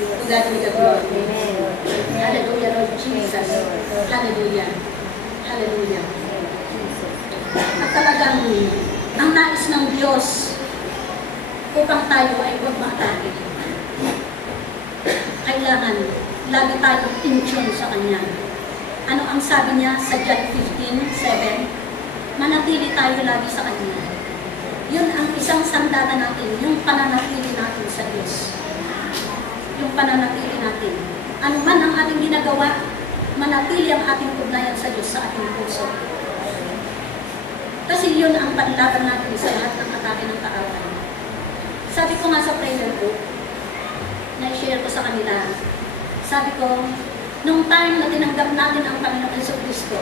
To God be the glory. Hallelujah, Lord Jesus. Hallelujah. Hallelujah. At talagang ang nais ng Diyos upang tayo ay huwag maatake. Kailangan lagi tayong in tune sa Kanya. Ano ang sabi niya sa John 15:7? Manatili tayo lagi sa Kanya. Yun ang isang sandata natin, yung pananatili natin sa Diyos. Yung pananatili natin. Ano man ang ating ginagawa, manatili ang ating ugnayan sa Diyos sa ating puso. Kasi yun ang panlaban natin sa lahat ng atake ng kaaway. Sabi ko nga sa prayer book, na-share ko sa kanila, sabi ko, nung time na tinanggap natin ang Panginoong Jesucristo,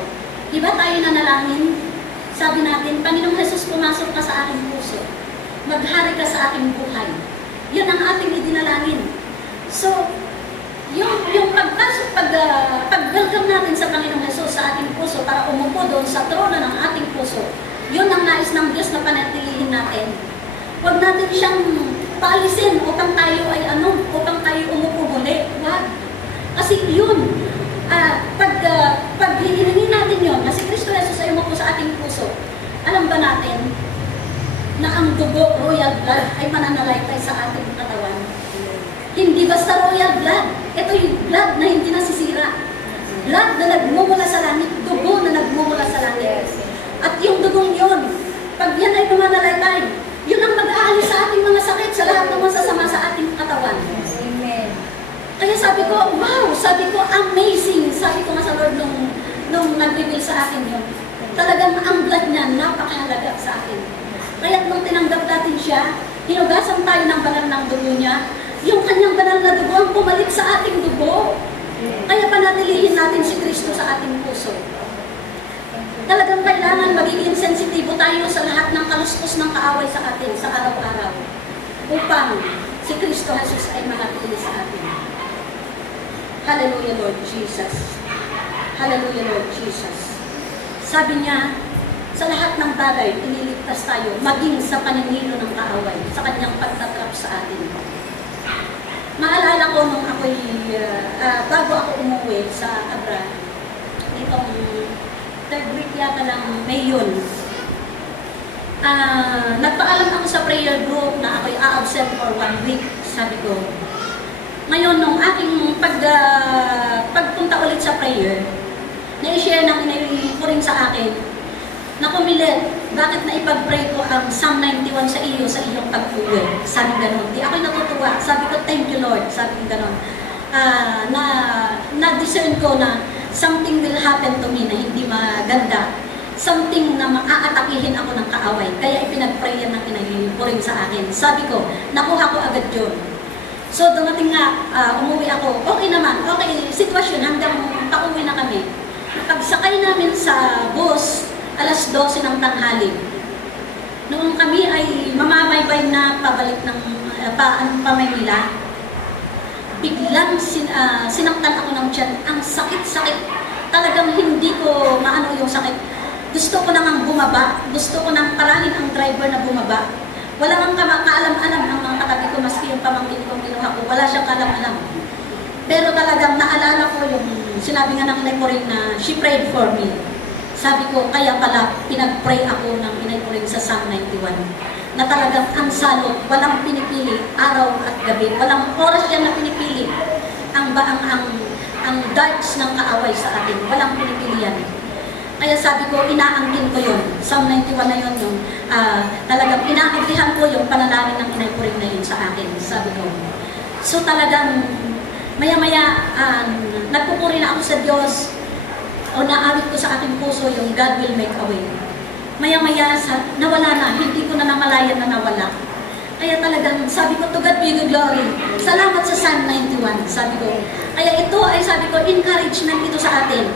di ba tayo nanalangin? Sabi natin, Panginoong Jesus, pumasok ka sa aking puso. Maghari ka sa aking buhay. Yun ang ating idinalangin. So, yung pagpasok, pag-welcome natin sa Panginoong Jesus sa ating puso para umupo doon sa trono ng ating puso, yun ang nais ng Diyos na panatilihin natin. Huwag natin siyang paalisin upang tayo ay upang tayo umupo muli. Wag. Kasi yun, pag hihiling natin yun, na si Kristo Jesus ay umupo sa ating puso, alam ba natin na ang dugo, royal blood, ay mananalaytay sa ating katawan? Hindi basta royal blood. Ito yung blood na hindi nasisira. Blood na nagmumula sa langit, dugo na nagmumula sa langit. At yung dugong yun, pag yan ay mananalaytay, yun ang mag-aalis sa ating mga sakit, sa lahat ng masasama sa ating katawan. Amen. Kaya sabi ko, wow, sabi ko, amazing. Sabi ko nga sa Lord nung nag-reveal sa akin yun. Talagang ang blood niya, napakahalaga sa akin. Kaya nung tinanggap natin siya, hinugasan tayo ng banal ng dugo niya, yung kanyang banal na dugo ang pumalit sa ating dugo. Kaya panatilihin natin si Kristo sa ating puso. Talagang kailangan magiging sensitibo tayo sa lahat ng kaluskos ng kaaway sa atin sa araw-araw upang si Kristo Jesus ay manatili sa atin. Hallelujah, Lord Jesus. Hallelujah, Lord Jesus. Sabi niya, sa lahat ng bagay, iniligtas tayo, maging sa paninilo ng kaaway, sa kanyang pagtatrap sa atin. Maalala ko nung ako'y, bago ako umuwi sa Abra, itong third week yata lang, May yun. Nagpaalam ako sa prayer group na ako'y a-absent for 1 week, sabi ko. Ngayon, nung aking pagpunta ulit sa prayer, na-share ng inay ko rin sa akin, na kumilit, bakit na ipag-pray ko ang Psalm 91 sa iyo, sa iyong pag-uwi? Sabi gano'n. Di ako'y natutuwa. Sabi ko, thank you Lord. Sabi ko gano'n. Na-discern ko na something will happen to me na hindi maganda. Something na maaatakihin ako ng kaaway. Kaya ipinag-prayan ng inay ko rin sa akin. Sabi ko, nakuha ko agad yun. So, dumating nga, umuwi ako. Okay naman. Okay, sitwasyon hanggang pauwi na kami. Pagsakay namin sa bus, alas 12 ng tanghali. Noong kami ay mamabaybay na pabalik ng Maynila, biglang sinaktan ako ng tiyan. Ang sakit-sakit. Talagang hindi ko maano yung sakit. Gusto ko nang bumaba. Gusto ko nang parahin ang driver na bumaba. Wala kang kaalam-alam ang mga katabi ko, maski yung pamangkin kong kinuha ko. Wala siyang kaalam-alam. Pero talagang naalala ko yung sinabi nga ng inay ko rin na she prayed for me. Sabi ko, kaya pala pinag-pray ako ng inay ko rin sa Psalm 91. Na talagang ang salot, walang pinipili, araw at gabi. Walang oras yan na pinipili. Ang darks ng kaaway sa atin. Walang pinipili yan. Kaya sabi ko, inaangkin ko yun. Psalm 91 na yun, yung talagang inaangkihan ko yung panalangin ng inay ko rin na yun sa akin. Sabi ko. So talagang, maya-maya, nagpupuri na ako sa Diyos o naawit ko sa aking puso yung God will make a way. Maya-maya, nawala na. Hindi ko na namalayan na nawala. Kaya talagang, sabi ko, to God be the glory. Salamat sa Psalm 91, sabi ko. Kaya ito ay, sabi ko, encouragement ito sa atin.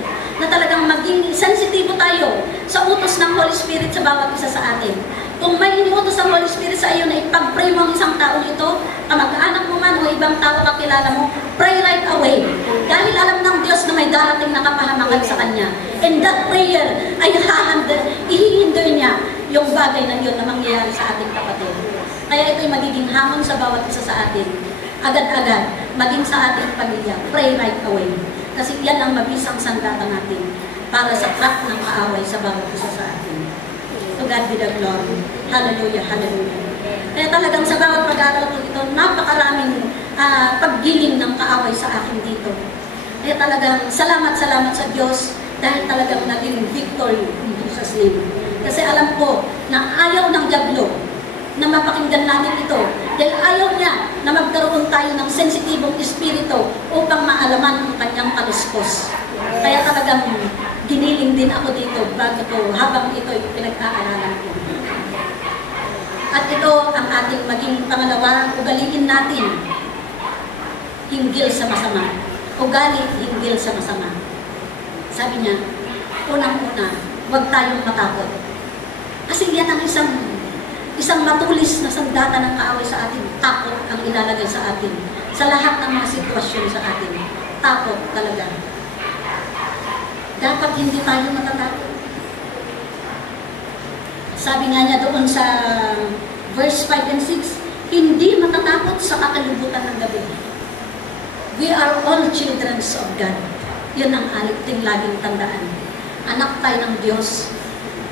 Na talagang maging sensitibo tayo sa utos ng Holy Spirit sa bawat isa sa atin. Kung may iniutos ang Holy Spirit sa iyo na ipag-pray mo ang isang taong ito, kamag-anak mo man o ibang tao kakilala mo, pray right away. Dahil alam ng Diyos na may darating na kapahamakan sa Kanya. And that prayer ay ihihinder niya yung bagay na yun na mangyayari sa ating kapatid. Kaya ito'y magiging hamon sa bawat isa sa atin agad-agad, maging sa ating pamilya, pray right away. Kasi yan ang mabisang sandata natin para sa track ng kaaway sa bawat isa sa atin. To God be the glory. Hallelujah, hallelujah. Kaya talagang sa bawat pag-aaral ko ito, napakaraming paggiling ng kaaway sa akin dito. Kaya talagang salamat sa Diyos dahil talagang naging victory in Jesus' name. Kasi alam ko na ayaw ng diablo na mapakinggan natin ito. Dahil ayaw niya na magkaroon tayo ng sensitibong espiritu upang maalaman ang kanyang kaluskos. Kaya talagang giniling din ako dito bago ko habang ito'y pinag-aaralan ko. At ito ang ating maging pangalawa, ugaliin natin hinggil sa masama. Ugali hinggil sa masama. Sabi niya, unang-una, huwag tayong matakot. Kasi yan ang isang matulis na sandata ng kaaway sa atin. Takot ang ilalagay sa atin. Sa lahat ng mga sitwasyon sa atin. Takot talaga. Dapat hindi tayo matatakot. Sabi nga niya doon sa verse 5 and 6, hindi matatakot sa kakalibutan ng gabi. We are all children of God. Yun ang ating laging tandaan. Anak tayo ng Diyos.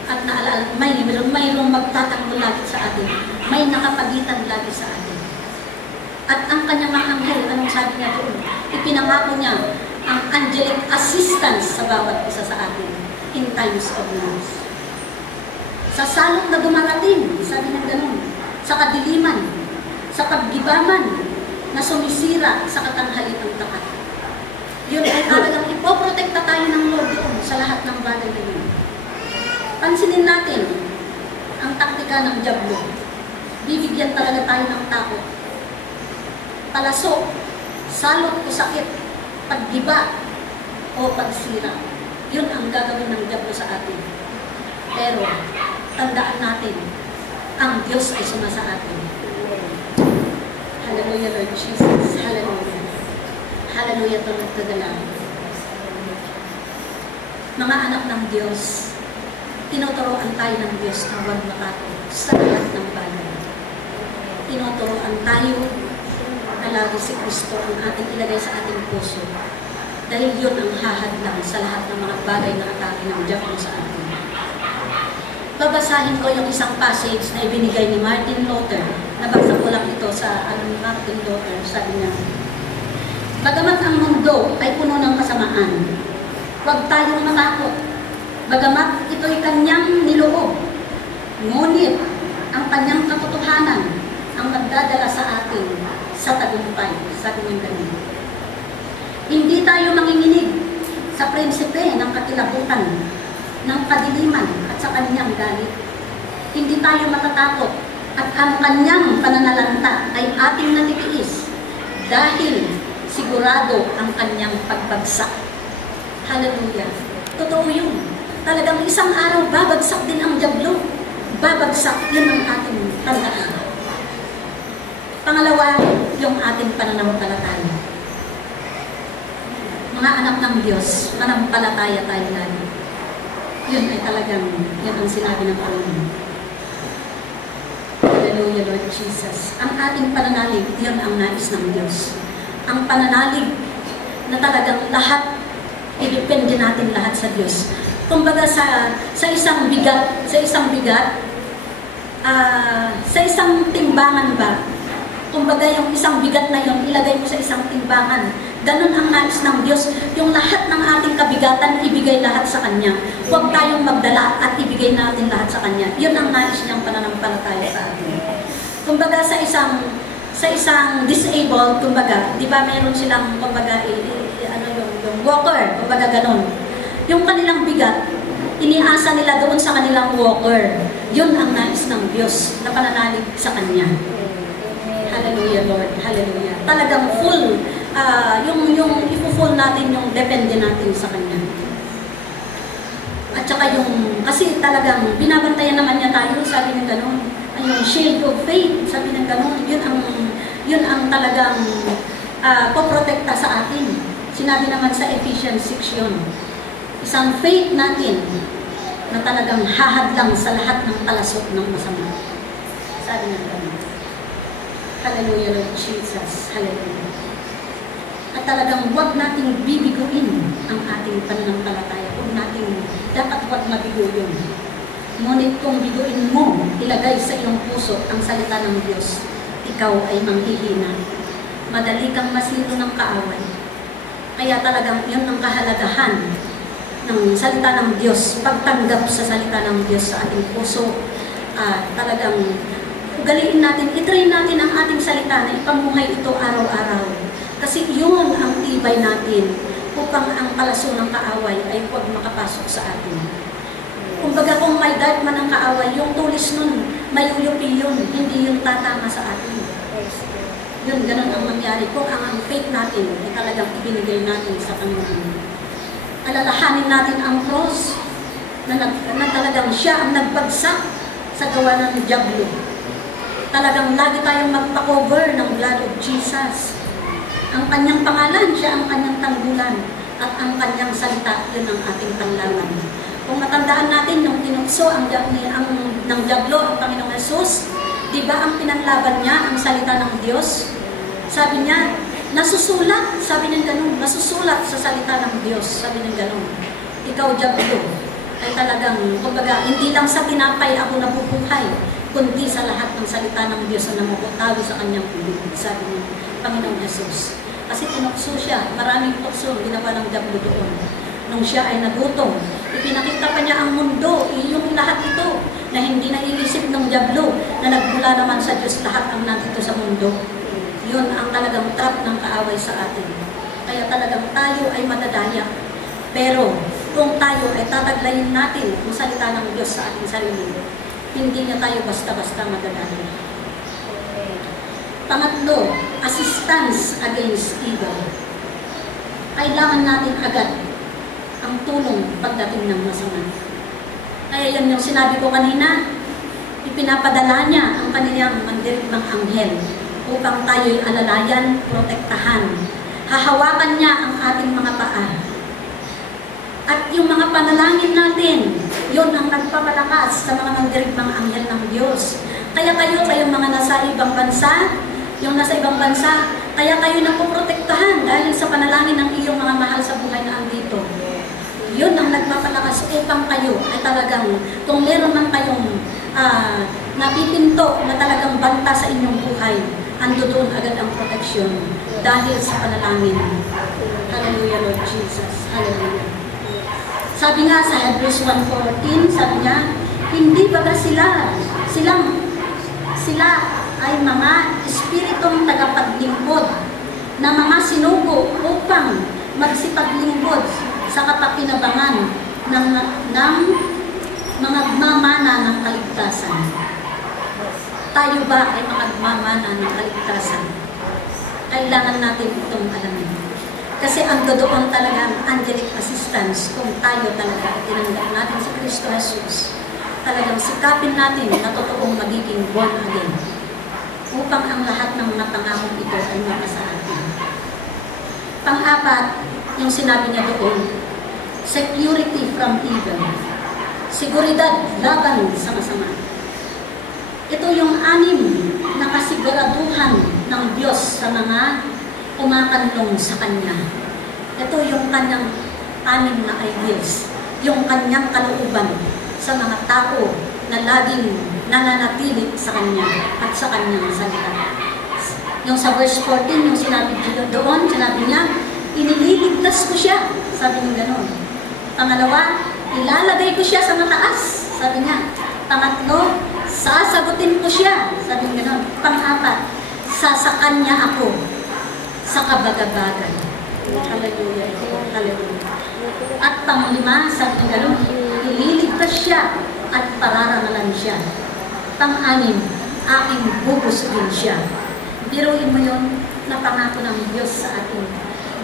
At naalala, mayroong magtatanggol lagi sa atin. May nakapagitan lagi sa atin. At ang kanyang mga anghel, anong sabi niya doon? Ipinangako niya ang angelic assistance sa bawat isa sa atin in times of need. Sa salot na dumarating, sabi ng ganun, sa kadiliman, sa paggibaman, na sumisira sa katanghali ng tapat. Yun ay talagang ipoprotekta tayo ng Lord doon sa lahat ng bagay na yun. Pansinin natin ang taktika ng diablo. Bibigyan talaga tayo ng takot. Palasok, salot o sakit, paggiba o pagsira. Yun ang gagawin ng diablo sa atin. Pero, tandaan natin, ang Diyos ay sumasa atin. Hallelujah, Lord Jesus. Hallelujah. Hallelujah to the Lamb. Mga anak ng Diyos, tinuturoan tayo ng Diyos na huwag matakot sa lahat ng bagay. Tinuturoan tayo na lagi si Kristo ang ating ilagay sa ating puso. Dahil yun ang hahadlang sa lahat ng mga bagay na atake ng diablo sa atin. Babasahin ko yung isang passage na ibinigay ni Martin Luther. Nabasa ko lang ito sa Martin Luther. Sabi niya, bagamat ang mundo ay puno ng kasamaan, huwag tayong matakot. Bagamat ito'y kanyang niloob, ngunit ang kanyang katotohanan ang magdadala sa atin sa tagumpay. Sabi niya ganun. Hindi tayo manginginig sa prinsipe ng katilabutan, ng kadiliman at sa kanyang galit. Hindi tayo matatakot at ang kanyang pananalanta ay ating natitiis dahil sigurado ang kanyang pagbagsak. Hallelujah. Totoo yun. Talagang isang araw babagsak din ang diablo. Babagsak, yun ang ating tandaan. Pangalawa, yung ating pananampalataya. Mga anak ng Diyos, manampalataya tayo lagi. Yun ay talagang, yun ang sinabi ng Panginoon. Hallelujah, Lord Jesus. Ang ating pananalig, yun ang nais ng Diyos. Ang pananalig na talagang lahat, idepende natin lahat sa Diyos. Kumbaga sa isang bigat, sa isang timbangan ba, kumbaga yung isang bigat na yun, ilagay mo sa isang timbangan. Ganun ang nais ng Diyos. Yung lahat ng ating kabigatan, ibigay lahat sa Kanya. Huwag tayong magdala at ibigay natin lahat sa Kanya. Yun ang nais niyang pananampalataya sa atin. Kumbaga sa isang disabled, kumbaga, di ba meron silang, kumbaga, yung walker, kumbaga ganun. Yung kanilang bigat, iniasa nila doon sa kanilang walker. Yun ang nais ng Diyos na pananalig sa Kanya. Hallelujah, Lord. Hallelujah. Talagang full, yung ipo-full natin, yung depende natin sa Kanya. At saka kasi talagang binabantayan naman niya tayo, sabi ng gano'n, yung shield of faith, sabi ng gano'n, yun ang talagang poprotekta sa atin. Sinabi naman sa Ephesians 6 yun. Isang faith natin na talagang hahadlang sa lahat ng palasok ng masama. Sabi ng gano'n. Hallelujah, Lord Jesus. Hallelujah. At talagang huwag nating bibiguin ang ating pananampalataya. Dapat huwag mabigo yun. Ngunit kung biguin mo, ilagay sa iyong puso ang salita ng Diyos, ikaw ay manghihina. Madali kang masiro ng kaaway. Kaya talagang yun ang kahalagahan ng salita ng Diyos, pagtanggap sa salita ng Diyos sa ating puso. Talagang ugaliin natin, itrain natin ang ating salita na ipamuhay ito araw-araw. Kasi yun ang tibay natin upang ang palaso ng kaaway ay huwag makapasok sa atin. Kumbaga kung may dart man ang kaaway, yung tulis nun, mayuyupi yun, hindi yung tatama sa atin. Yun, ganun ang mangyari. Kung ang faith natin ay talagang ibinigay natin sa Panginoon. Alalahanin natin ang cross na talagang siya ang nagbagsak sa gawa ng Diablo. Talagang lagi tayong magpa-cover ng blood of Jesus. Ang kanyang pangalan, siya ang kanyang tanggulan, at ang kanyang salita, yun ang ating panglaban. Kung matandaan natin yung tinukso ng Diablo, ang Panginoong Jesus, di ba ang pinanlaban niya, ang salita ng Diyos? Sabi niya, nasusulat, sabi ng ganun, nasusulat sa salita ng Diyos, sabi ng ganun. Ikaw, Diablo, ay talagang, kumbaga, hindi lang sa tinapay ako nabubuhay, kundi sa lahat ng salita ng Diyos na namumutawi sa kanyang bibig, sabi ng Panginoong Jesus. Kasi tinukso siya, maraming tukso ginawa ng Diablo doon. Nung siya ay nagutom, ipinakita pa niya ang mundo, yung lahat ito, na hindi naiisip ng Diablo, na nagmula naman sa Diyos lahat ang nandito sa mundo. Yun ang talagang trap ng kaaway sa atin. Kaya talagang tayo ay madadaya. Pero kung tayo ay tataglayin natin ang salita ng Diyos sa ating sarili, hindi niya tayo basta-basta madadaya. Pangatlo, assistance against evil. Kailangan natin agad ang tulong pagdating ng masama. Kaya yan yung sinabi ko kanina, ipinapadala niya ang kanilang mandirigmang anghel upang tayo'y alalayan, protektahan. Hahawakan niya ang ating mga paa. At yung mga panalangin natin, yun ang nagpapalakas sa mga mandirigmang anghel ng Diyos. Kaya kayong mga nasa ibang bansa, kaya kayo napoprotektahan dahil sa panalangin ng iyong mga mahal sa buhay na andito. Yun ang nagpapalakas upang kayo ay talagang, kung meron man kayong napipinto na talagang banta sa inyong buhay, ando doon agad ang proteksyon dahil sa panalangin. Hallelujah, Lord Jesus. Hallelujah. Sabi nga sa Hebrews 1:14, sabi niya, hindi baga sila ay mga espiritong tagapaglingkod na mga sinugo upang magsipaglingkod sa kapakinabangan ng mga mamana ng kaligtasan. Tayo ba ay magmamana ng kaligtasan? Kailangan natin itong alamin. Kasi ang doon talaga ang angelic assistance kung tayo talaga tinanggap natin sa Kristo Jesus. Talagang sikapin natin na totoong magiging born again upang ang lahat ng mga pangakong ito ay makasa atin. Pang-apat, yung sinabi niya doon, security from evil. Seguridad laban sa masama. Ito yung 6 na kasiguraduhan ng Diyos sa mga kumakanlong sa Kanya. Ito yung Kanyang 6 na ideals. Yung Kanyang kalooban sa mga tao na laging nananatili sa Kanya at sa Kanyang salita. Yung sa verse 14, yung sinabi doon, sinabi niya, inililigtas ko siya. Sabi niya gano'n. Pangalawa, ilalagay ko siya sa mataas. Sabi niya. Pangatlo, sasagutin ko siya. Sabi niya gano'n. Pang-apat, sasakan niya ako sa kabagabagan. Hallelujah. Hallelujah. At pang-5, sabi niya gano'n, ililigtas siya at pararangalan siya. Pang-6, aking bubusugin siya. Biruin mo yun na pangako ng Diyos sa atin.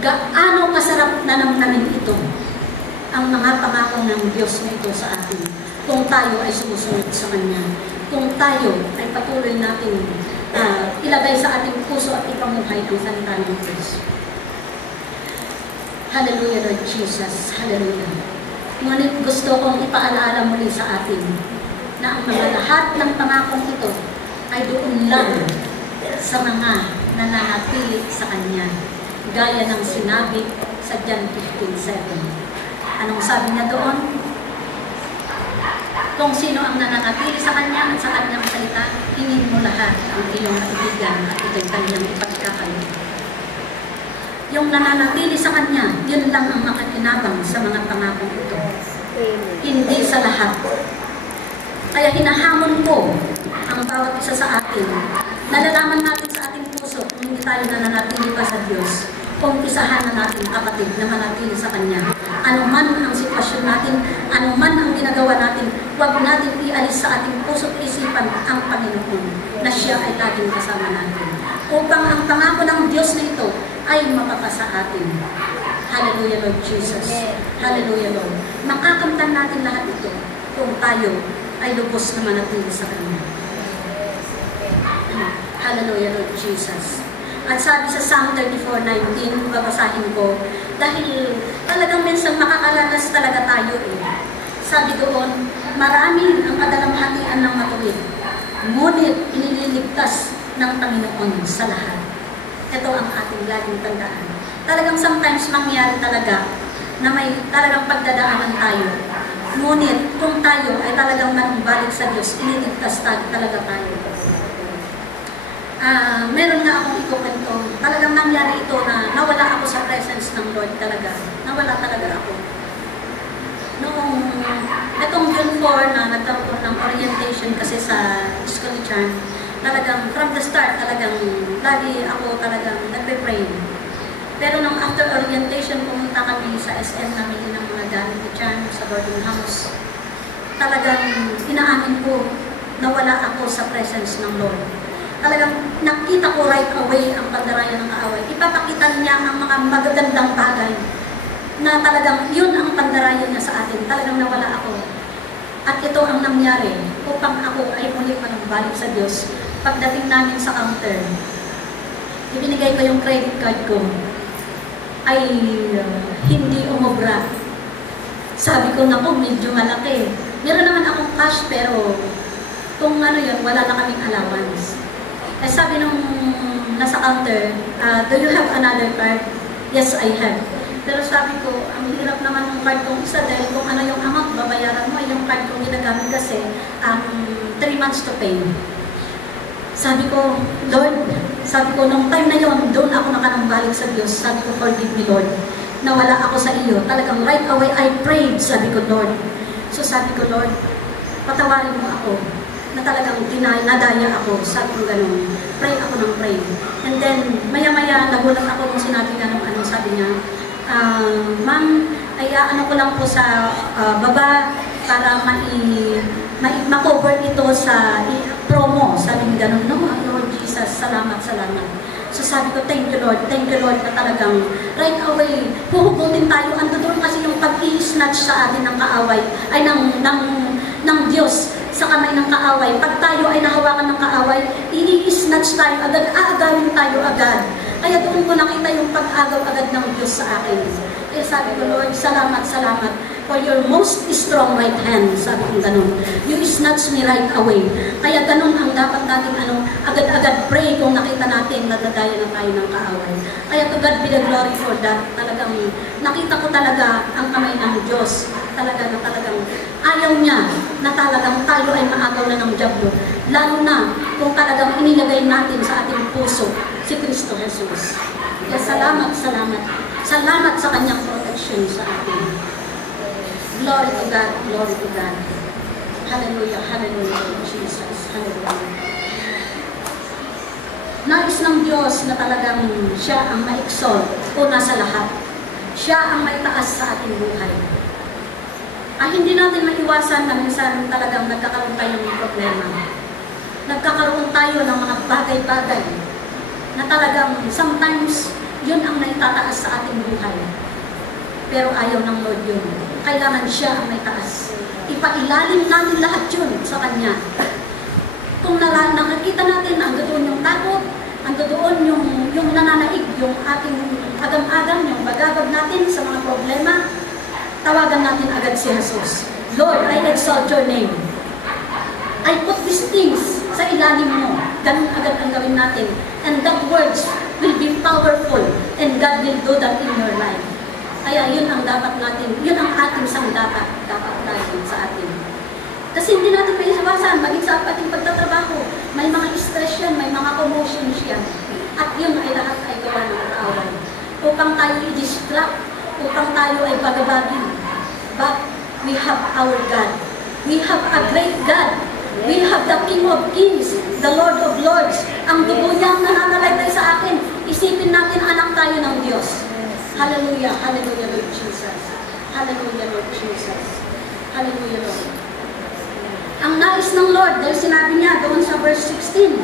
Gaano kasarap na namnamin ito ang mga pangako ng Diyos na ito sa atin kung tayo ay sumusunod sa Kanya. Kung tayo ay patuloy natin ilagay sa ating puso at ipamuhay ang salita ng Diyos. Hallelujah, Lord Jesus. Hallelujah. Ngunit gusto kong ipaalala muli sa atin na ang mga lahat ng pangakong ito ay doon lang sa mga nananatili sa Kanya. Gaya ng sinabi sa John 15:7. Anong sabi niya doon? Kung sino ang nananatili sa Kanya at sa Kanyang salita, hingin mo lahat ang iyong kaibigan at ito'y Kanyang ipagkakaloob. Yung nananatili sa Kanya, yun lang ang makakinabang sa mga pangakong ito. Hindi sa lahat. Kaya hinahamon ko ang bawat isa sa atin. Nalalaman natin sa ating puso kung hindi tayo nananatili pa sa Diyos. Umpisahan na natin, kapatid, na manatili sa Kanya. Ano man ang sitwasyon natin, ano man ang ginagawa natin, huwag natin ialis sa ating puso at isipan ang Panginoon na Siya ay laging kasama natin. Upang ang pangako ng Diyos na ito ay mapapasa atin. Hallelujah, Lord Jesus. Hallelujah, Lord. Makakamtan natin lahat ito kung tayo ay lubos na manatili sa Kanya. Hallelujah, Lord Jesus. At sabi sa Psalm 34:19, babasahin ko, dahil talagang minsan makakalanas talaga tayo eh. Sabi doon, marami ang kadalamhatian ng matuwid, ngunit inililigtas ng Panginoon sa lahat. Ito ang ating laging tandaan. Talagang sometimes mangyari talaga na may talagang pagdadaanan tayo. Ngunit kung tayo ay talagang manumbalik sa Diyos, iniligtas talaga tayo. Meron nga akong ikukwento. Talagang nangyari ito na nawala ako sa presence ng Lord talaga. Nawala talaga ako. Noong itong June 4 na nagkaroon ng orientation kasi sa school charm, talagang from the start talagang lagi ako talagang nagpe-pray. Pero nung after orientation, pumunta kami sa SM namin ng mga gamit ni Chan sa boarding house. Talagang inaamin ko nawala ako sa presence ng Lord. Talagang nakita ko right away ang pandarayan ng kaaway. Ipapakita niya ang mga magagandang bagay na talagang yun ang pandarayan niya sa atin. Talagang nawala ako. At ito ang nangyari upang ako ay muli manumbalik sa Diyos. Pagdating namin sa counter, ibinigay ko yung credit card ko. Ay hindi umubra. Sabi ko, naku, medyo malaki. Meron naman akong cash pero kung ano yun, wala na kaming allowance. Eh sabi nung nasa counter, do you have another card? Yes, I have. Pero sabi ko, ang hirap naman ng card kong isa dahil kung ano yung amount, babayaran mo. Yung card kong ginagamit kasi, 3 months to pay. Sabi ko, Lord, sabi ko, nung time na yun, doon ako nakanambalik sa Diyos. Sabi ko, forgive me, Lord. Nawala ako sa iyo. Talagang right away, I prayed. Sabi ko, Lord. So sabi ko, Lord, patawarin mo ako. Na talagang nadaya ako, sabi ko gano'n, pray ako ng pray. And then, maya-maya, nagulat ako nung sinabi nga nung ano, sabi niya, ma'am, ay ano ko lang po sa baba para ma-cover ito sa promo. Sabi niya gano'n, no, Lord Jesus, salamat, salamat. So sabi ko, thank you Lord na talagang right away, huhugutin tayo. Ando doon kasi yung pag-i-snatch sa atin ng kaaway, ay ng Diyos sa kamay ng kaaway. Pag tayo ay nahawakan ng kaaway, i-snatch tayo agad, aagawin tayo agad. Kaya doon ko nakita yung pag-agaw agad ng Diyos sa akin. Kaya sabi ko, Lord, salamat, salamat for your most strong right hand. Sabi ko ganun. You snatch me right away. Kaya ganun ang dapat natin agad-agad pray kung nakita natin nadadaya na tayo ng kaaway. Kaya to God be the glory for that. Talagang nakita ko talaga ang kamay ng Diyos. Talagang ayaw niya na talagang tayo ay maagaw na ng diablo. Lalo na kung talagang inilagay natin sa ating puso si Kristo Jesus. Kaya salamat, salamat. Salamat sa kanyang protection sa atin. Glory to God, glory to God. Hallelujah, hallelujah, Jesus. Hallelujah. Nais ng Diyos na talagang siya ang ma-exalt una sa lahat. Siya ang maitaas sa ating buhay. Hindi natin maiwasan na minsan talagang nagkakaroon tayo ng problema. Nagkakaroon tayo ng mga bagay-bagay na talagang sometimes yun ang naitataas sa ating buhay. Pero ayaw ng Lord yun. Kailangan siya ang may taas. Ipailalim natin lahat yun sa Kanya. Kung nakikita natin, ang doon yung takot, ang doon yung nananaig, yung ating agam-agam, yung bagabag natin sa mga problema, tawagan natin agad si Jesus. Lord, I exalt your name. I put these things sa ilalim mo. ganun agad ang gawin natin. And that words will be powerful and God will do that in your life. Kaya yun ang dapat natin, yun ang ating dapat natin sa atin. Kasi hindi natin maisawasan, maging sa ating pagtatrabaho, may mga stress yan, may mga commotions yan. At yun ay lahat ay gawa ng kaaway. Upang tayo i-distract, upang tayo ay bagabagin. But we have our God. We have a great God. We have the King of Kings, the Lord of Lords. Ang dugo niya ang nananalaytay sa akin. Isipin natin, anak tayo ng Diyos. Hallelujah, hallelujah, Lord Jesus. Hallelujah, Lord Jesus. Hallelujah, Lord. Ang nais ng Lord, dahil sinabi niya doon sa verse 16,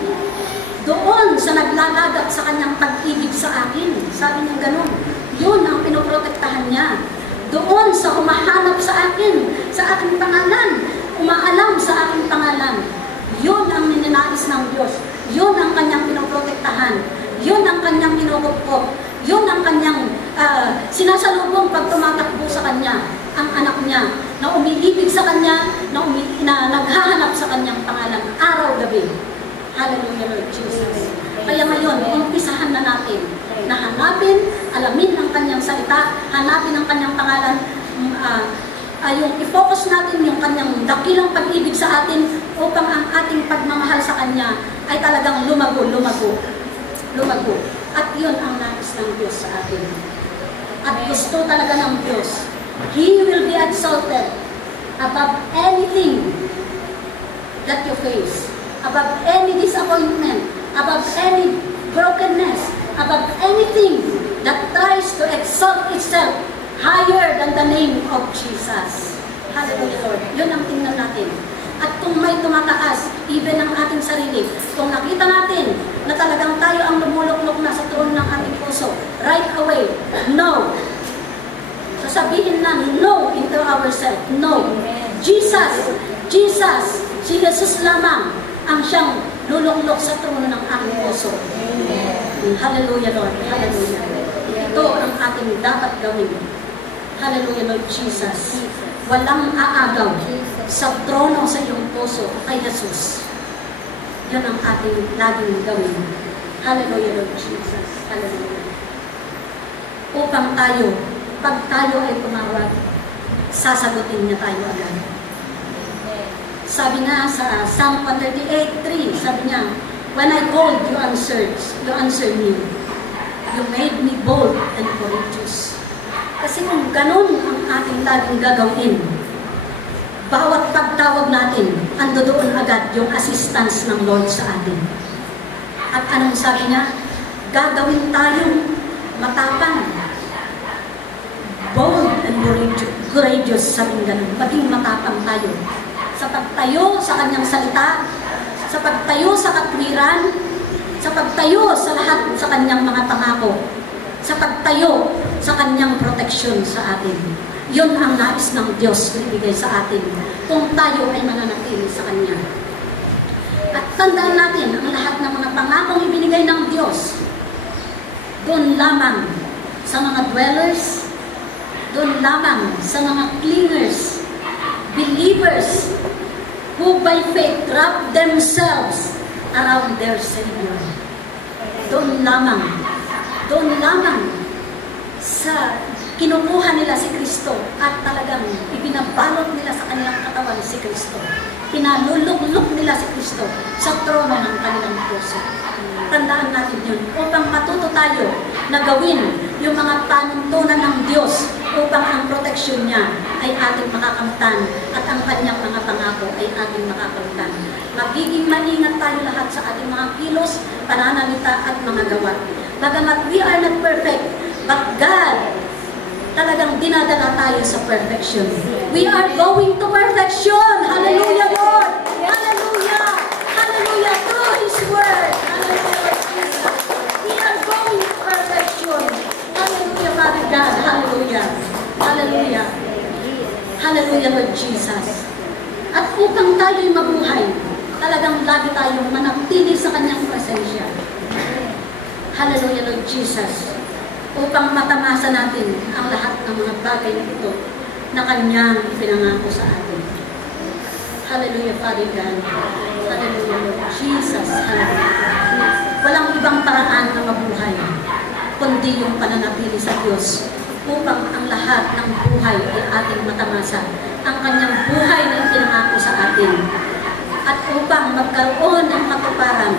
doon sa naglalagak sa kanyang pag-ibig sa akin. Sabi niya ganun. Yun ang pinoprotektahan niya. Doon sa humahanap sa akin, sa aking pangalan, umaalam sa aking pangalan. Yun ang ninanais ng Diyos. Yun ang kanyang pinoprotektahan. Yun ang kanyang kinukupkop. Yun ang kanyang sinasalubong pag tumatakbo sa kanya. Ang anak niya na umiibig sa kanya, na naghahanap sa kanyang pangalan araw-gabi. Hallelujah, Lord Jesus. Kaya ngayon, umpisahan na natin na hanapin, alamin ang kanyang salita, hanapin ang kanyang pangalan, yung i-focus natin yung kanyang dakilang pag-ibig sa atin upang ang ating pagmamahal sa kanya ay talagang lumago. At yun ang nais ng Diyos sa atin. At gusto talaga ng Diyos. He will be exalted above anything that you face, above any disappointment, above any brokenness, above anything that tries to exalt itself higher than the name of Jesus. Hallelujah, Lord. Yun ang tingnan natin. At kung may tumataas, even ang ating sarili, kung nakita natin na talagang tayo ang lumuluklok na sa trono ng ating puso, right away, no. Sasabihin na no into ourselves. No. Jesus, si Jesus lamang ang siyang luluklok sa trono ng ating puso. Hallelujah, Lord. Hallelujah. Ito ang ating dapat gawin. Hallelujah, Lord Jesus. Walang aagaw sa trono sa iyong puso kay Jesus. Yan ang ating laging gawin. Hallelujah, Lord Jesus. Hallelujah. Upang tayo, pag tayo ay tumawag, sasagutin niya tayo agad. Sabi nga sa Psalm 138:3, sabi niya, when I called, you answered me. You made me bold and courageous. Kasi kung ganun ang ating laging gagawin, bawat pagtawag natin, ando doon agad yung assistance ng Lord sa atin. At anong sabi niya? Gagawin tayong matapang, bold and courageous, sabi ganun. Maging matapang tayo. Sa pagtayo sa kanyang salita, sa pagtayo sa katwiran, sa pagtayo sa lahat sa kanyang mga pangako, sa pagtayo sa kanyang proteksyon sa atin. Yun ang nais ng Diyos na ibigay sa atin kung tayo ay mananatili sa Kanya. At tandaan natin ang lahat ng mga pangakong ibinigay ng Diyos doon lamang sa mga dwellers, doon lamang sa mga clingers, believers who by faith wrap themselves around their Savior. Doon lamang sa kinukuha nila si Kristo at talagang ibinabalot nila sa kanilang katawan si Kristo. Pinaluluk-luk nila si Kristo sa trono ng kanilang puso. Tandaan natin yun upang matuto tayo na gawin yung mga panuntunan ng Diyos upang ang proteksyon niya ay ating makakamtan at ang kanyang mga pangako ay ating makakamtan. Magiging maingat tayo lahat sa ating mga kilos, pananalita at mga gawa. Bagamat we are not perfect, but God talagang dinadala tayo sa perfection. We are going to perfection. Hallelujah, Lord. Hallelujah. Hallelujah. Through His Word. Hallelujah, Jesus. We are going to perfection. Hallelujah, Father God. Hallelujah. Hallelujah. Hallelujah, Lord Jesus. At upang tayo'y mabuhay, talagang lagi tayong manatili sa kanyang presensya. Hallelujah, Lord Jesus. Upang matamasa natin ang lahat ng mga bagay na ito na kanyang ipinangako sa atin. Hallelujah, Father God. Hallelujah, Lord Jesus, hallelujah. Walang ibang paraan na mabuhay, kundi yung pananatili sa Diyos upang ang lahat ng buhay ay ating matamasa. Ang kanyang buhay na ipinangako sa atin. At upang magkaroon ng katuparan,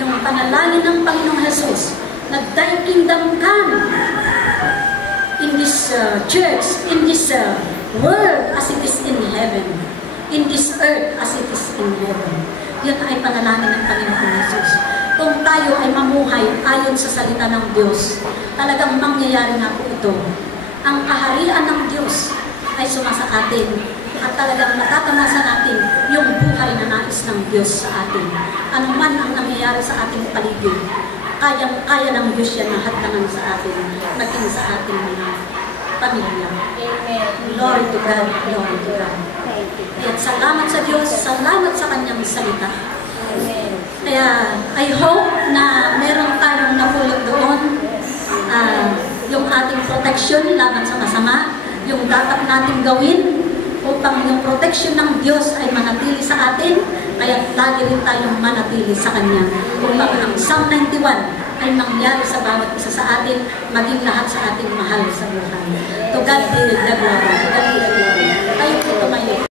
yung panalangin ng Panginoong Jesus, na thy kingdom come in this church, in this world as it is in heaven, in this earth as it is in heaven. Yun ay panalangin ng Panginoong Jesus. Kung tayo ay mamuhay ayon sa salita ng Diyos, talagang mangyayari nga po ito. Ang kaharian ng Diyos ay sumasa atin at talagang matatamasa natin yung buhay na nais ng Diyos sa atin. Ano man ang nangyayari sa ating paligid, kaya ng Diyos yan na hadlangan sa atin, naging sa ating mga pamilya. Amen. Glory to God, glory to God. At salamat sa Diyos, salamat sa Kanyang salita. Amen. Kaya I hope na meron tayong napulot doon, yung ating protection laban sa masama, yung dapat natin gawin upang yung protection ng Diyos ay manatili sa atin, kaya lagi rin tayong manatili sa Kanya. Upang ang Psalm 91 ay mangyari sa bawat isa sa atin, maging lahat sa ating mahal sa buhay. To God be the glory. To God be the glory.